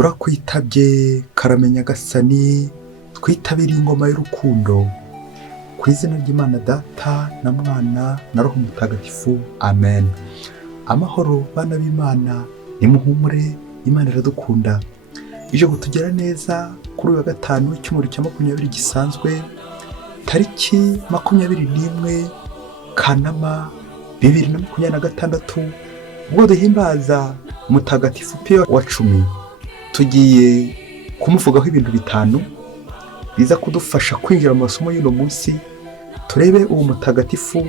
turakwitabye karamenya gasani, twitabiriye ingoma y'urukundo, ku izina ry'Imana Data na Mwana na Roho Mutagatifu, amen. Amahoro bana b'Imana, nimuhumure, Imana iradukunda, ije kutugera neza kuri uyu wa gatanu w'icyumweru cya 20 gisanzwe, tariki 21 Kanama 2026, ubwo duhimbaza Mutagatifu Pio wa 10. Tugiye kumuvugaho ibintu bitanu biza kudufasha kwinjira mu masomo y'uno munsi. Turebe uwo mutagatifu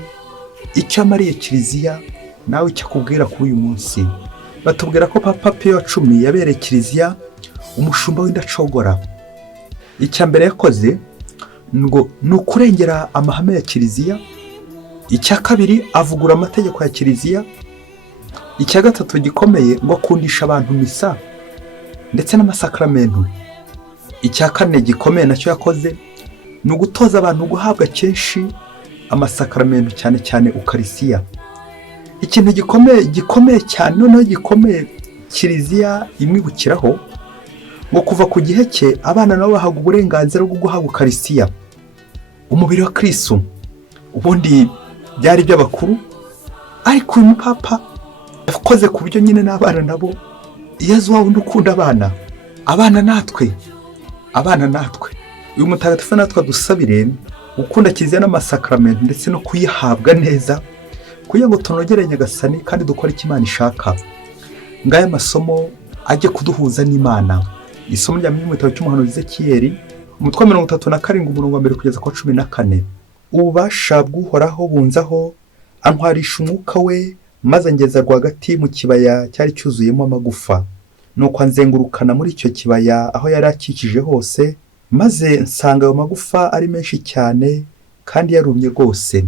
icyo amariye kiliziya, nawe icyo akubwira kuri uyu munsi. Batubwira ko Papa Pio wa 10 yabereye kiliziya umushumba w'indacogora. Icya mbere yakoze ngo ni ukurengera amahame ya kiliziya. Icya kabiri avugura amategeko ya kiliziya. Icya gatatu gikomeye ngo akundisha abantu misa ndetse n'amasakramentu. Icya kane gikomeye nacyo yakoze ni ugutoza abantu guhabwa kenshi amasakramentu, cyane cyane ukarisiya. Ikintu gikomeye cyane noneho gikomeye kiliziya imwibukiraho ngo kuva ku gihe cye abana nabo bahabwa uburenganzira bwo guhabwa ukarisiya, umubiri wa Kristo. Ubundi byari by'abakuru, ariko uyu mupapa yakoze ku buryo nyine n'abana nabo Yezu wawe ukunda abana natwe. Uyu mutagatifu natwe dusabire ukunda kiliziya n'amasakramentu ndetse no kuyihabwa neza, kugira ngo tunogere Nyagasani kandi dukore icyo Imana ishaka. Ngaya masomo ajye kuduhuza n'Imana. Isomo rya mu gitabo cy'umuhanuzi Ezekiyeli, umutwe wa 37 umurongo wa 1 kugeza ku 14. Ububasha bw'Uhoraho bunzaho, antwarisha umwuka we, maze angeza rwagati mu kibaya cyari cyuzuyemo amagufa. Nuko anzengurukana muri icyo kibaya aho yari akikije hose, maze nsanga ayo magufa ari menshi cyane kandi yarumye rwose.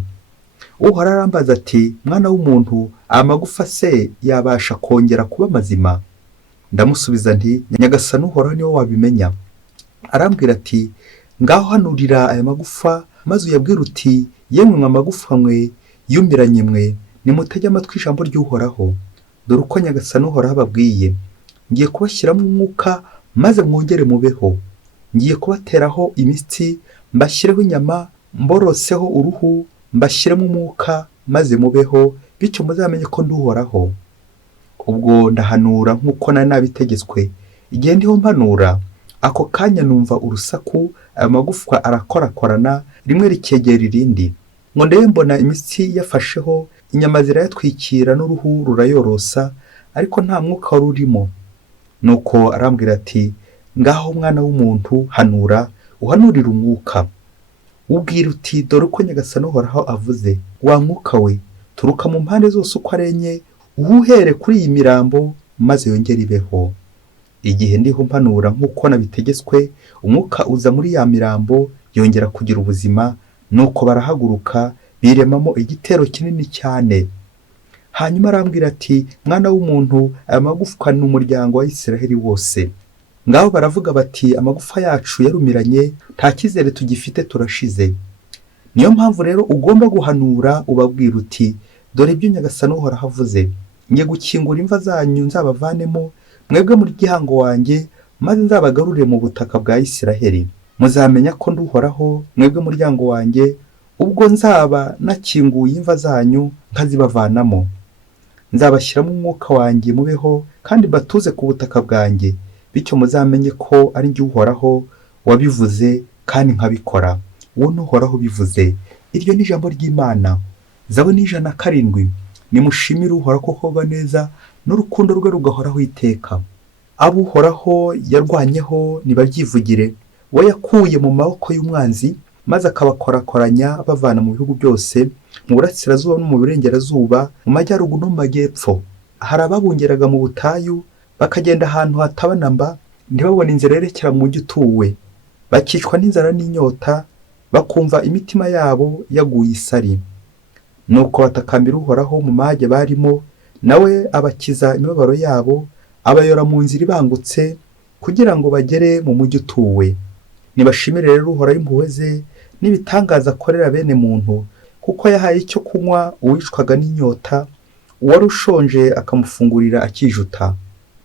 Uhoraho arambaza ati, mwana w'umuntu, aya magufa se yabasha kongera kuba mazima? Ndamusubiza nti, Nyagasani Uhoraho niwe wabimenya. Arambwira ati, ngaho hanurira aya magufa, maze uyabwire uti, yemwe mwa magufa mwe yumiranye mwe, nimutege amatwi ijambo ry'Uhoraho. Dore uko Nyagasani Uhoraho ababwiye, ngiye kubashyiramo umwuka maze mwongere mubeho. Ngiye kubateraho imitsi, mbashyireho inyama, mboroseho uruhu, mbashyiremo umwuka maze mubeho, bityo muzamenye ko ndi Uhoraho. Ubwo ndahanura nk'uko nari nabitegetswe. Igihe ndiho mpanura, ako kanya numva urusaku, ayo magufwa arakorakorana, rimwe rikegera irindi. Ngo ndebe mbona imitsi yafasheho, inyama zirayatwikira n'uruhu rurayorosa, ariko nta mwuka wari urimo. Nuko arambwira ati, ngaho mwana w'umuntu, hanura, uhanurire umwuka. Ubwira uti, dore uko Nyagasani Uhoraho avuze, wa mwuka we, turuka mu mpande zose uko ari enye, uhuhere kuri iyi mirambo, maze yongere ibeho. Igihe ndiho mpanura nk'uko nabitegetswe, umwuka uza muri ya mirambo, yongera kugira ubuzima. Nuko barahaguruka, biremamo igitero kinini cyane. Hanyuma arambwira ati, mwana w'umuntu, aya magufwa ni umuryango wa Isiraheli wose. Ngaho baravuga bati, amagufa yacu yarumiranye, nta cyizere tugifite, turashize. Niyo mpamvu rero ugomba guhanura, ubabwira uti, dore ibyo Nyagasani Uhoraho avuze, ngiye gukingura imva zanyu nzabavanemo, mwebwe muri gihango wanjye, maze nzabagarurire mu butaka bwa Isiraheli. Muzamenya ko ndi Uhoraho, mwebwe muryango wanjye, ubwo nzaba nakinguye imva zanyu nkazibavanamo. Nzabashyiramo umwuka wanjye mubeho, kandi batuze ku butaka bwanjye, bityo muzamenye ko ari njye Uhoraho wabivuze kandi nkabikora. Uwo ni Uhoraho bivuze. Iryo ni ijambo ry'Imana. Zaburi 107. Nimushimire Uhoraho kuko aba neza, n'urukundo rwe rugahoraho iteka. Abo Uhoraho yarwanyeho nibabyivugire. We yakuye mu maboko y'umwanzi, maze akabakorakoranya bavana mu bihugu byose, mu burasirazuba no mu burengerazuba, mu majyaruguru no mu majyepfo. Hari ababungeraga mu butayu, bakagenda ahantu hatabanamba, ntibabone inzira yerekera mu mujyi utuwe. Bakicwa n'inzara n'inyota, bakumva imitima yabo yaguye isari. Nuko batakambira Uhoraho mu mage barimo, nawe abakiza imibabaro yabo, abayora mu nzira ibangutse, kugira ngo bagere mu mujyi utuwe. Nibashimire rero Uhoraho impuhwe ze n'ibitangaza akorera bene muntu, kuko yahaye icyo kunywa uwicwaga n'inyota, uwari ushonje akamufungurira akijuta.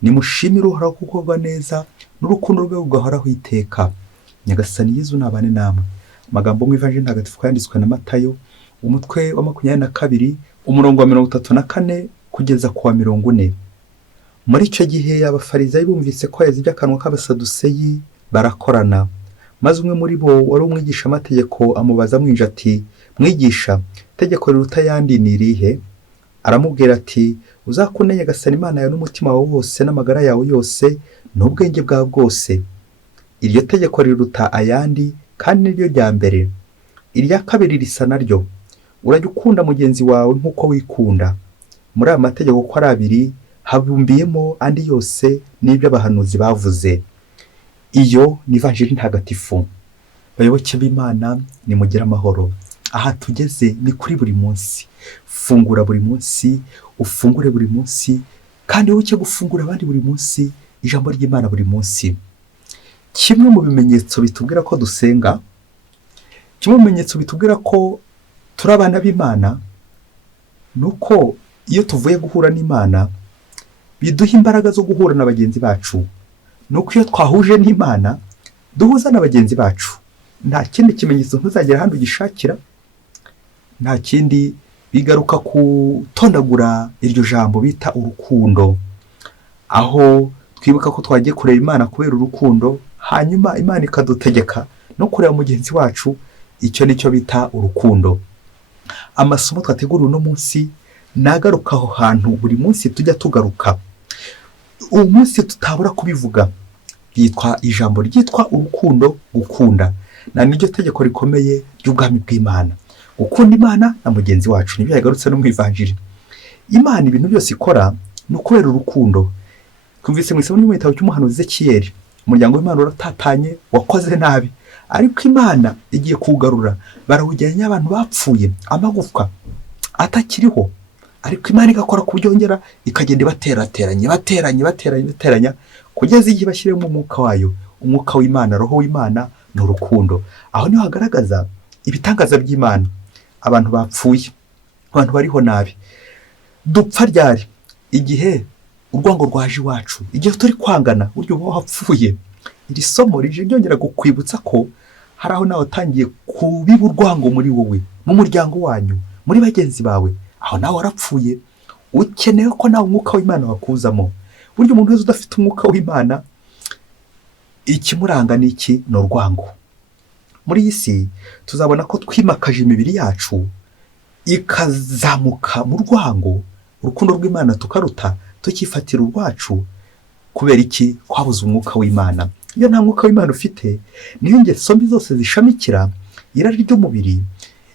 nimushimire uhoraho kuko agwa neza, n'urukundo rwe rugahoraho iteka. Nyagasani Yezu nabane namwe. Amagambo mu ivanjiri ntagatifu yanditswe na Matayo, umutwe wa 22, umurongo wa 34 kugeza ku wa 40. Muri icyo gihe abafarizayi bumvise ko Yezu iby'akanwa k'abasaduseyi, barakorana. Maze umwe muri bo wari umwigisha amategeko amubaza amwinja ati, mwigisha, itegeko riruta ayandi ni irihe? Aramubwira ati, uzakunda Nyagasani Imana yawe n'umutima wawe wose n'amagara yawe yose n'ubwenge bwawe bwose. Iryo tegeko riruta ayandi kandi niryo rya mbere. Irya kabiri risa naryo, urajya ukunda mugenzi wawe nk'uko wikunda. Muri aya mategeko uko ari abiri habumbiyemo andi yose n'ibyo abahanuzi bavuze. Iyo ni ivanjiri ntagatifu. Bayoboke b'Imana, nimugire amahoro. Aha tugeze ni kuri buri munsi. Fungura buri munsi, ufungure buri munsi, kandi wowe gufungura abandi buri munsi ijambo ry'Imana buri munsi. Kimwe mu bimenyetso bitubwira ko dusenga, kimwe mu bimenyetso bitubwira ko turi abana b'Imana, nuko iyo tuvuye guhura n'Imana biduha imbaraga zo guhura na bagenzi bacu. Nuko iyo twahuje n'Imana duhuza na bagenzi bacu. Nta kindi kimenyetso ntuzagera handi ugishakira, nta kindi, bigaruka kutondagura iryo jambo bita urukundo, aho twibuka ko twagiye kureba Imana kubera urukundo, hanyuma Imana ikadutegeka no kureba mugenzi wacu. Icyo nicyo bita urukundo. Amasomo twategura uno munsi nagaruka aho hantu buri munsi tujya tugaruka. Uwo munsi tutabura kubivuga, yitwa ijambo ryitwa urukundo, gukunda. Na niryo tegeko rikomeye ry'ubwami bw'Imana, gukunda Imana na mugenzi wacu. Nibyo yagarutse no mu ivanjiri. Imana ibintu byose ikora ni ukubera urukundo. Twumvise mu isomo ry'igitabo cy'umuhanuzi Ezekiyeli, umuryango w'Imana uratatanye, wakoze nabi, ariko Imana igiye kuwugarura. Barawujyanye abantu bapfuye, amagufwa atakiriho, ariko Imana igakora kubyongera, ikagenda bateranya kugeza igihe bashyiremo umwuka wayo. Umwuka w'Imana, roho w'Imana ni urukundo. Aho niho hagaragaza ibitangaza by'Imana. Abantu bapfuye, abantu bariho nabi. Dupfa ryari? Igihe urwango rwaje iwacu, igihe turi kwangana, buryo uba wapfuye. Iri somo rije ryongera kukwibutsa ko hari aho nawe watangiye kubiba urwango muri wowe, mu muryango wanyu, muri bagenzi bawe. Aho nawe warapfuye, ukeneye ko nawe umwuka w'Imana wakuzamo. Buryo umuntu wese udafite umwuka w'Imana, ikimuranga n'iki? Ni urwango. Muri iyi si tuzabona ko twimakaje imibiri yacu ikazamuka mu rwango, urukundo rw'Imana tukaruta, tukifatira urwacu. Kubera iki? Kwabuze umwuka w'Imana. Iyo nta mwuka w'Imana ufite, niyo ingeso mbi zose zishamikira irari ry'umubiri,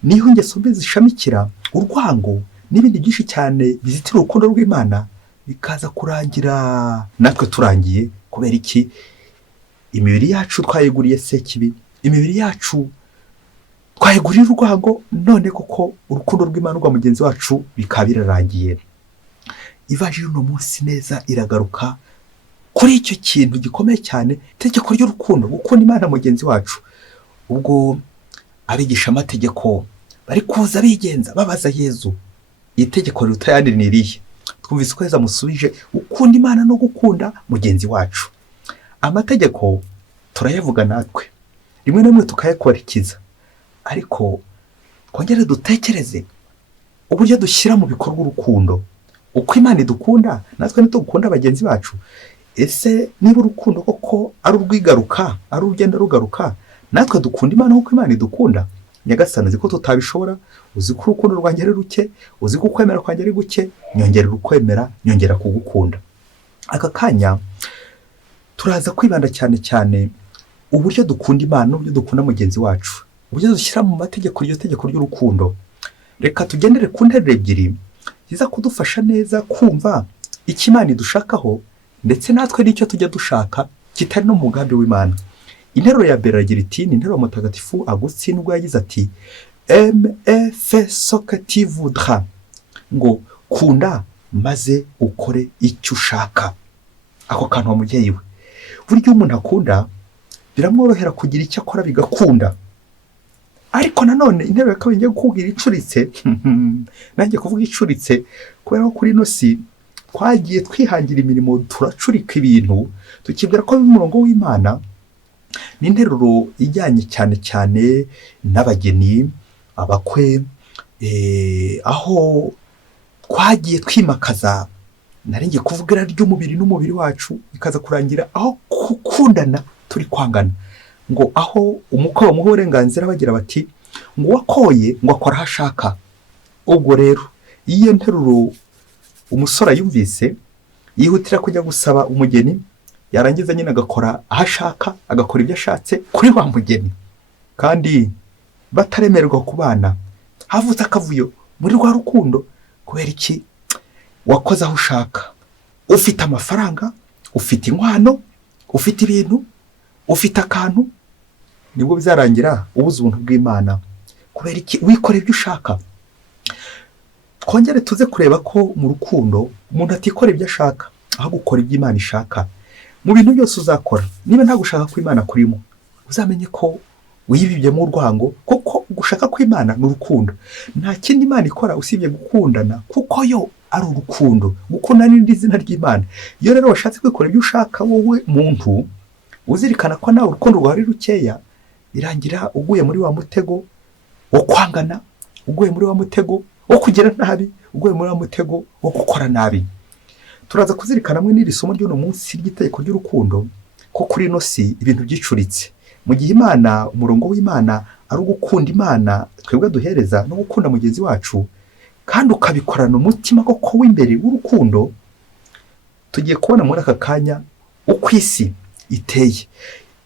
niyo ingeso mbi zishamikira urwango n'ibindi byinshi cyane bizitira urukundo rw'Imana, bikaza kurangira natwe turangiye. Kubera iki? Imibiri yacu twayeguriye Sekibi, imibiri yacu twayeguriye urwango, none koko urukundo rw'Imana rwa mugenzi wacu bikaba birarangiye. Ivanjiri uno munsi neza iragaruka kuri icyo kintu gikomeye cyane, itegeko ry'urukundo, gukunda Imana mugenzi wacu. Ubwo abigisha amategeko bari kuza bigenza babaza Yezu, itegeko riruta ayandi ni irihe? Twumvise ko Yezu amusubije, ukunda Imana no gukunda mugenzi wacu. Amategeko turayavuga natwe, rimwe na rimwe tukayakurikiza, ariko twongere dutekereze uburyo dushyira mu bikorwa urukundo. Uko Imana idukunda, natwe ntitugukunda bagenzi bacu. Ese niba urukundo koko ari urwigaruka, ari urugenda rugaruka, natwe dukunda Imana nk'uko Imana idukunda? Nyagasani uzi ko tutabishobora, uzi ko urukundo rwanjye ari ruke, uzi ko ukwemera kwanjye ari guke, nyongerera ukwemera, nyongera kugukunda. Aka kanya turaza kwibanda cyane cyane uburyo dukunda Imana n'uburyo dukunda mugenzi wacu, uburyo dushyira mu mategeko iryo tegeko ry'urukundo. Reka tugendere ku nteruro ebyiri ziza kudufasha neza kumva icyo Imana idushakaho, ndetse natwe n'icyo tujya dushaka kitari no mu mugambi w'Imana. Interuro ya mbere iragira iti, ni interuro mutagatifu Agustin ubwo yagize ati, fais ce que tu voudras, ngo kunda maze ukore icyo ushaka. Ako kantu wa mubyeyi we, buryo umuntu akunda biramworohera kugira icyo akora bigakunda. Ariko nanone interuro ya kabiri ngiye kukubwira icuritse, nanjye kuvuga icuritse, kubera ko kuri ino si twagiye twihangira imirimo turacurika ibintu tukibwira ko umurongo w'Imana. ni interuro ijyanye cyane cyane n'abageni, abakwe, aho twagiye twimakaza naringiye kuvuga irari ry'umubiri n'umubiri wacu bikaza kurangira aho gukundana turi kwangana, ngo aho umukwe bamuha uburenganzira bagira bati ngo uwakoye ngo akora aho ashaka. ubwo rero iyo nteruro umusore ayumvise yihutira kujya gusaba umugeni, yarangiza nyine agakora aho ashaka, agakora ibyo ashatse kuri wa mugeni, kandi bataremererwa kubana. havutse akavuyo muri rwa rukundo. kubera iki? wakoze aho ushaka, ufite amafaranga, ufite inkwano, ufite ibintu, ufite akantu, nibwo bizarangira ubuze ubuntu bw'Imana. kubera iki? wikora ibyo ushaka. twongere tuze kureba ko mu rukundo umuntu atikora ibyo ashaka, aho gukora ibyo Imana ishaka. mu bintu byose uzakora, niba nta gushaka kw'Imana kurimo, uzamenye ko wibibyemo urwango, kuko gushaka kw'Imana ni urukundo. nta kindi Imana ikora usibye gukundana, kuko yo ari urukundo. gukunda n'irindi zina ry'Imana. iyo rero washatse kwikora ibyo ushaka wowe muntu, uzirikana ko nawe urukundo rwawe ari rukeya, birangira uguye muri wa mutego wo kwangana, uguye muri wa mutego wo kugira nabi, uguye muri wa mutego wo gukora nabi. turaza kuzirikana hamwe n'iri somo ry'uno munsi ry'itegeko ry'urukundo, ko kuri ino si ibintu byicuritse. mu gihe Imana, umurongo w'Imana ari ugukunda Imana twebwe duhereza no gukunda mugenzi wacu, kandi ukabikorana umutima koko w'imbere w'urukundo, tugiye kubona muri aka kanya uko isi iteye.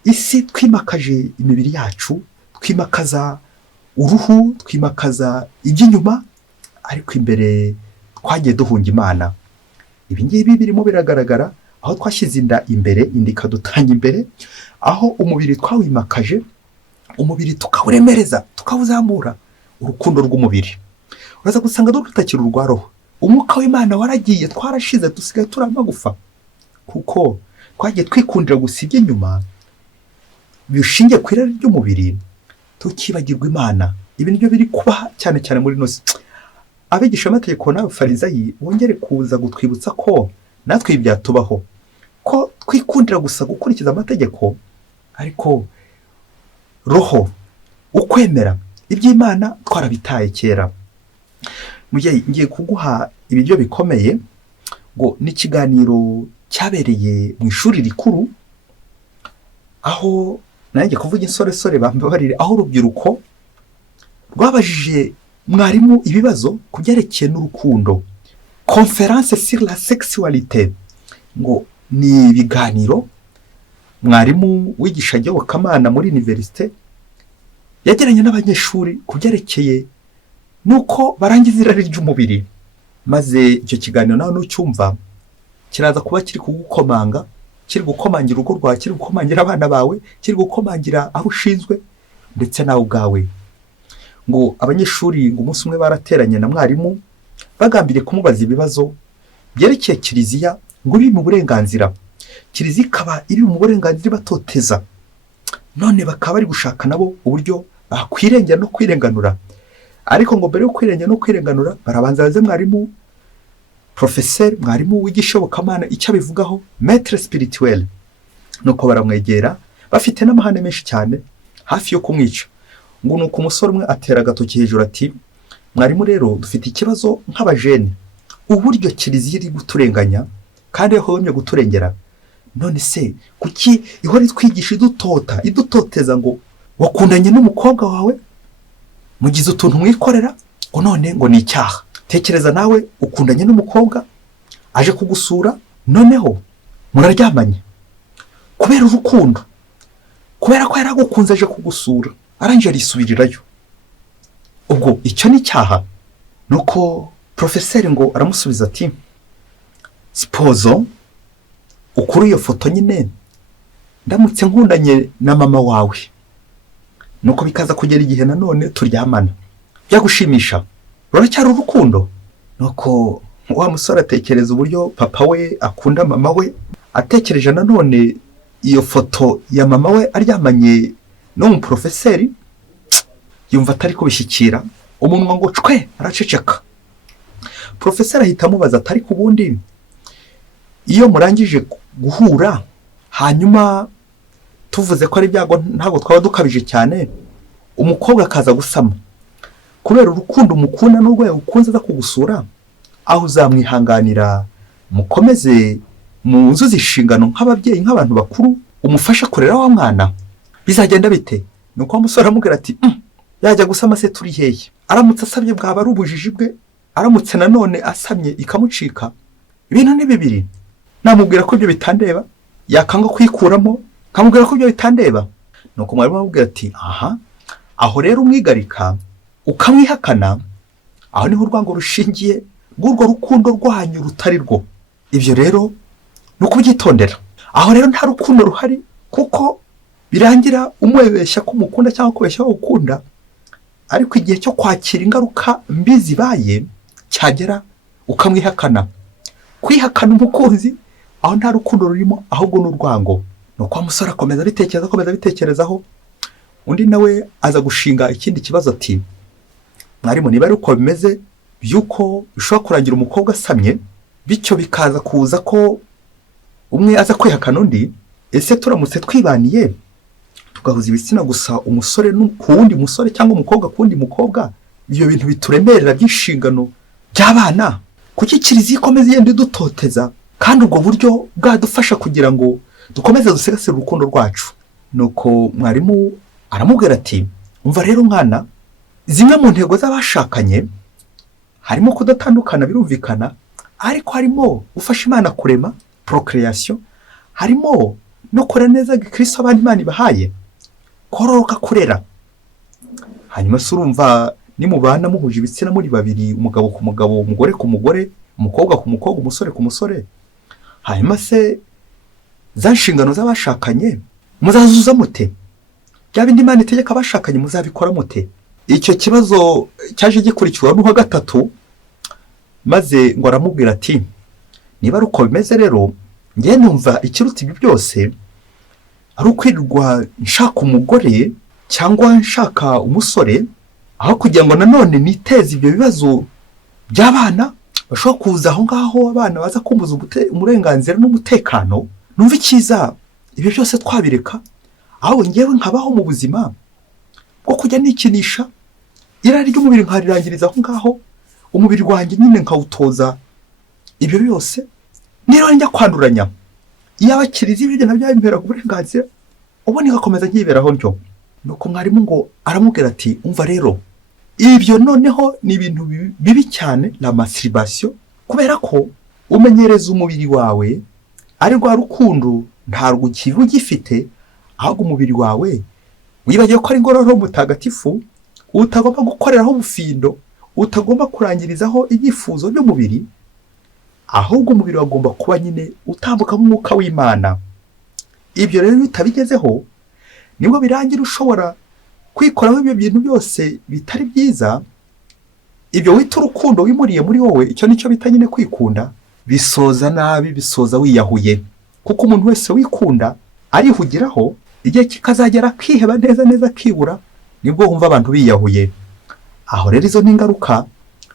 isi twimakaje imibiri yacu, twimakaza uruhu, twimakaza iby'inyuma, ariko imbere twagiye duhunga Imana. ibi ngibi birimo biragaragara aho twashyize inda imbere, inda ikadutanga imbere, aho umubiri twawimakaje, umubiri tukawuremereza, tukawuzamura, urukundo rw'umubiri. uraza gusanga dutakira urwa roho. umwuka w'Imana waragiye, twarashize, dusigaye turi amagufa, kuko twagiye twikundira gusa iby'inyuma bishingiye ku irari ry'umubiri, tukibagirwa Imana. ibi nibyo biri kuba cyane cyane muri ino si. abigisha amategeko n'abafarizayi bongere kuza gutwibutsa ko natwe ibi byatubaho, ko twikundira gusa gukurikiza amategeko, ariko roho, ukwemera iby'Imana twarabitaye kera. ngiye kuguha ibiryo bikomeye, ngo n'ikiganiro cyabereye mu ishuri rikuru, aho nanjye kuvuga insoresore bambabarire, aho urubyiruko rwabajije mwarimu ibibazo ku byerekeye n'urukundo. conference sur la sexualité, ngo ni ibiganiro mwarimu wigisha Iyobokamana muri universite yagiranye n'abanyeshuri ku byerekeye nuko barangiza irari ry'umubiri. maze icyo kiganiro nawe nucyumva kiraza kuba kiri kugukomanga, kiri gukomangira urugo rwawe, kiri gukomangira abana bawe, kiri gukomangira aho ushinzwe, ndetse nawe ubwawe. ngo abanyeshuri ngo umunsi umwe barateranye na mwarimu bagambiriye kumubaza ibibazo byerekeye kiliziya, ngo iri mu burenganzira. kiliziya ikaba iri mu burenganzira batoteza, none bakaba bari gushaka nabo uburyo bakwirengera no kwirenganura. ariko ngo mbere yo kwirengera no kwirenganura, barabanza baze mwarimu professeur, mwarimu wigisha Iyobokamana, icyo abivugaho, maître spirituel. nuko baramwegera bafite n'amahane menshi cyane, hafi yo kumwica. ngo nuko umusore umwe atera agatoki hejuru ati, mwarimu rero dufite ikibazo nk'abajene, uburyo kiliziya iri guturenganya kandi yahomye guturengera. none se kuki ihora itwigisha idutoteza ngo wakundanye n'umukobwa wawe, mugize utuntu mwikorera, ngo none ngo ni icyaha. tekereza nawe ukundanye n'umukobwa aje kugusura, noneho muraryamanye kubera urukundo, kubera ko yaragukunze aje kugusura, arangije arisubirirayo. ubwo icyo ni icyaha? nuko professeur ngo aramusubiza ati, sipozo ukuri iyo foto nyine ndamutse nkundanye na mama wawe, nuko bikaza kugera igihe nanone turyamana, byagushimisha, ruracyari urukundo? nuko wa musore atekereza uburyo papa we akunda mama we, atekereje nanone iyo foto ya mama we aryamanye no professeur, yumva atari kubishyikira, umunwa ngo cwe araceceka. professeur ahita amubaza ati, ariko ubundi iyo murangije guhura hanyuma tuvuze ko ari ibyago ntabwo twaba dukabije cyane, umukobwa akaza gusama kubera urukundo umukunda n'urwo yagukunze aza kugusura, aho uzamwihanganira mukomeze muzuze inshingano nk'ababyeyi nk'abantu bakuru, umufasha kurera wa mwana. Bizagenda bite? Ni uko umusore amubwira ati yajya gusama se turi hehe? Aramutse asabye bwaba ari ubujiji bwe, aramutse nanone asamye ikamucika. Ibintu ni bibiri, namubwira ko ibyo bitandeba, yakanga kwikuramo kamubwira ko ibyo bitandeba. Nuko mwarimu amubwira ati aho rero umwigarika ukamwihakana, aho niho urwango rushingiye rw'urwo rukundo rwanyu rutari rwo. Ibyo rero ni ukubyitondera. Aho rero nta rukundo ruhari, kuko birangira umwebeshya ko umukunda cyangwa kubeshya ko ukunda, ariko igihe cyo kwakira ingaruka mbi zibaye cyagera ukamwihakana. Kwihakana umukunzi aho nta rukundo rurimo, ahubwo n'urwango. Nuko umusore akomeza bitekerezaho, undi nawe aza gushinga ikindi kibazo ati mwarimu, niba ari uko bimeze by'uko bishobora kurangira umukobwa asamye, bityo bikaza kuza ko umwe aza kwihakana undi, ese turamutse twibaniye tugahuza ibitsina gusa, umusore ku wundi musore cyangwa umukobwa ku wundi mukobwa, ibyo bintu bituremerera by'inshingano by'abana, kuki kiliziya ikomeza igenda idutoteza kandi ubwo buryo bwadufasha kugira ngo dukomeze dusigasire urukundo rwacu? Nuko mwarimu aramubwira ati umva rero mwana, zimwe mu ntego z'abashakanye harimo kudatandukana, birumvikana, ariko harimo gufasha Imana kurema procreation, harimo no kurera neza Kristo abandi Imana ibahaye, kororoka kurera. Hanyuma se urumva nimubana muhuje ibitsina muri babiri, umugabo ku mugabo, umugore ku mugore, umukobwa ku mukobwa, umusore ku musore, hanyuma se za nshingano z'abashakanye muzazuza mute? Bya bindi Imana itegeka abashakanye muzabikora mute? Icyo kibazo cyaje gikurikirwa n'uwa gatatu, maze ngo aramubwira ati niba ari uko bimeze rero, njye numva ikiruta ibi byose ari ukwirirwa nshaka umugore cyangwa nshaka umusore, aho kugira ngo nanone niteze ibyo bibazo by'abana bashobora kuza aho ngaho, abana baza kumbuza uburenganzira n'umutekano. Numva icyiza ibyo byose twabireka, aho ngewe nkabaho mu buzima bwo kujya nikinisha irari ry'umubiri, nkarirangiriza aho ngaho, umubiri wanjye nyine nkawutoza ibyo byose, niba njya kwanduranya iyaba kiliziya ibyo nabyo bimpera uburenganzira, ubundi ngakomeza nkiberaho ntyo. Nuko mwarimu ngo aramubwira ati umva rero, ibyo noneho ni ibintu bibi cyane, la masturbation, kubera ko umenyereza umubiri wawe ari rwa rukundo ntarwo ukiba ugifite, ahubwo umubiri wawe wibagiwe ko ari ngororero mutagatifu, utagomba gukoreraho ubufindo, utagomba kurangirizaho ibyifuzo by'umubiri, ahubwo umubiri wagomba kuba nyine utambukamo umwuka w'Imana. Ibyo rero bitabigezeho nibwo birangira ushobora kwikoraho ibyo bintu byose bitari byiza. Ibyo wita urukundo wimuriye muri wowe, icyo nicyo bita nyine kwikunda, bisoza nabi, bisoza wiyahuye. Kuko umuntu wese wikunda arihugiraho, igihe kikazagera kwiheba neza kibura, nibwo wumva abantu biyahuye. Aho rero izo ni ingaruka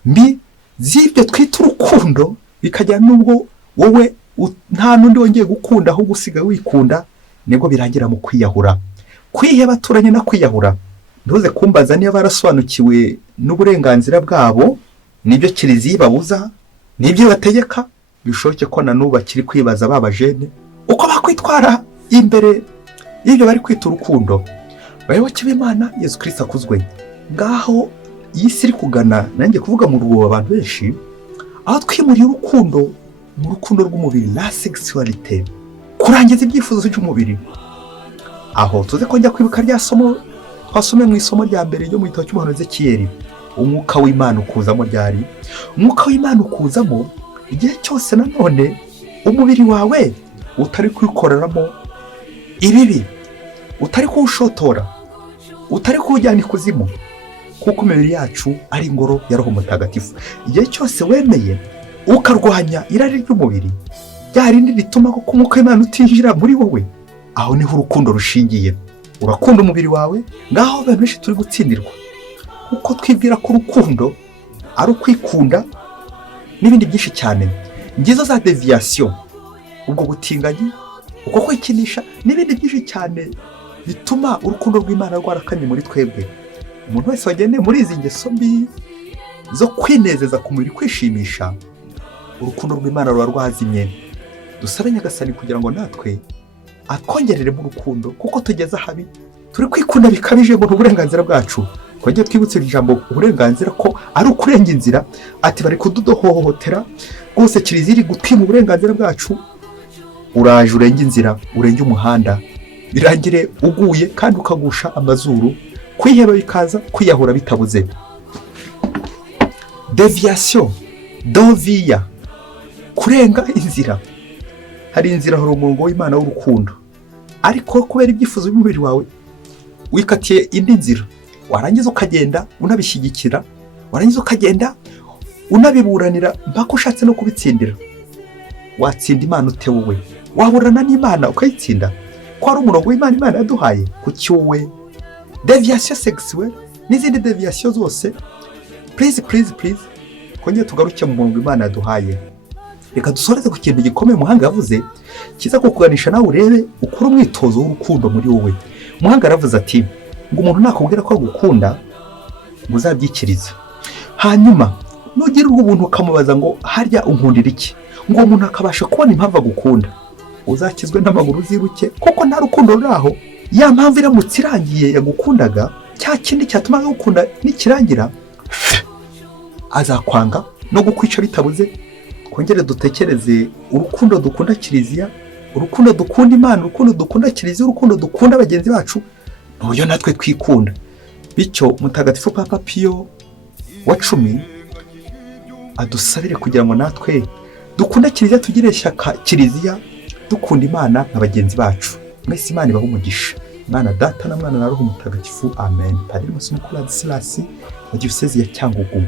mbi z'ibyo twita urukundo, bikajyana n'ubwo wowe nta n'undi wongeye gukunda, ahubwo usigaye wikunda, nibwo birangira mu kwiyahura. Kwiheba turanye na kwiyahura, ntuze kumbaza niba barasobanukiwe n'uburenganzira bwabo, nibyo kiliziya babuza, nibyo bategeka. Bishoboke ko na n'ubu bakiri kwibaza babajene uko bakwitwara imbere y'ibyo bari kwita urukundo. Bayoboke b'Imana, Yesu Kristo akuzwe. Ngaho iyi si iri kugana, nanjye kuvuga mu rwobo abantu benshi, aho twimuriye urukundo mu rukundo rw'umubiri, la sexualité, kurangiza ibyifuzo by'umubiri. Aho tuze ko njya kwibuka rya somo twasomye mu isomo rya mbere ryo mu gitabo cy'umuhanuzi Ezekiyeli, umwuka w'Imana ukuzamo ryari? Umwuka w'Imana ukuzamo igihe cyose nanone umubiri wawe utari kwikoreramo ibibi, utari kuwushotora, utari kuwujyana ikuzimu, kuko imibiri yacu ari ingoro ya Roho Mutagatifu. Igihe cyose wemeye ukarwanya irari ry'umubiri, rya rindi rituma ko umwuka w'Imana utinjira muri wowe, aho niho urukundo rushingiye. Urakunda umubiri wawe, ngaho abantu benshi turi gutsindirwa, kuko twibwira ko urukundo ari ukwikunda n'ibindi byinshi cyane. Ngizo za deviation ubwo butinganyi, uko kwikinisha n'ibindi byinshi cyane bituma urukundo rw'Imana rwarakamye muri twebwe. Umuntu wese wagendeye muri izi ngeso mbi zo kwinezeza ku mubiri, kwishimisha, urukundo rw'Imana ruba rwazimye. Dusabe Nyagasani kugira ngo natwe atwongereremo urukundo, kuko tugeze ahabi turi kwikunda bikabije ngo n'uburenganzira bwacu. Twajye twibutse ijambo uburenganzira ko ari ukurenga inzira, ati bari kuduhohotera rwose, Kiliziya iri gutwima uburenganzira bwacu. Uraje urenge inzira, urenge umuhanda, birangire uguye kandi ukagusha amazuru, kwiheba bikaza, kwiyahura bitabuze. Deviation, dovia, kurenga inzira. Hari inzira, hari umurongo w'Imana w'urukundo, ariko kubera ibyifuzo by'umubiri wawe wikatiye indi nzira, warangiza ukagenda unabishyigikira, warangiza ukagenda unabiburanira mpaka ushatse no kubitsindira. Watsinda Imana ute wowe? Waburana n'Imana ukayitsinda? Ko ari umurongo w'Imana Imana yaduhaye. Kuki wowe deviation sexuelle n'izindi deviation zose? Please kongera tugaruke mu murongo Imana yaduhaye. Reka dusoreze ku kintu gikomeye Umuhanga yavuze kiza kukuganisha nawe urebe ukora umwitozo w'urukundo muri wowe. Umuhanga yaravuze ati ngo umuntu nakubwira ko agukunda ngo uzabyikirize, hanyuma nugira ubuntu ukamubaza ngo harya unkundira iki, ngo umuntu akabasha kubona impamvu agukunda, uzakizwe n'amaguru uziruke, kuko nta rukundo ruraho. Ya mpamvu iramutse irangiye yagukundaga, cya kindi cyatuma agukunda nikirangira azakwanga no gukwica bitabuze. Kongere dutekereze urukundo dukunda Kiliziya, urukundo dukunda Imana, urukundo dukunda Kiliziya, urukundo dukunda bagenzi bacu, n'uburyo natwe twikunda. Bityo Mutagatifu Papa Piyo wa 10 adusabire kugira ngo natwe dukunda Kiliziya, tugire ishyaka Kiliziya, dukunda Imana na bagenzi bacu. Mwese Imana ibahe umugisha. Imana Data na Mwana na Roho Mutagatifu. Amen. Padiri Masomo Ladislas wa Diyosezi ya Cyangugu.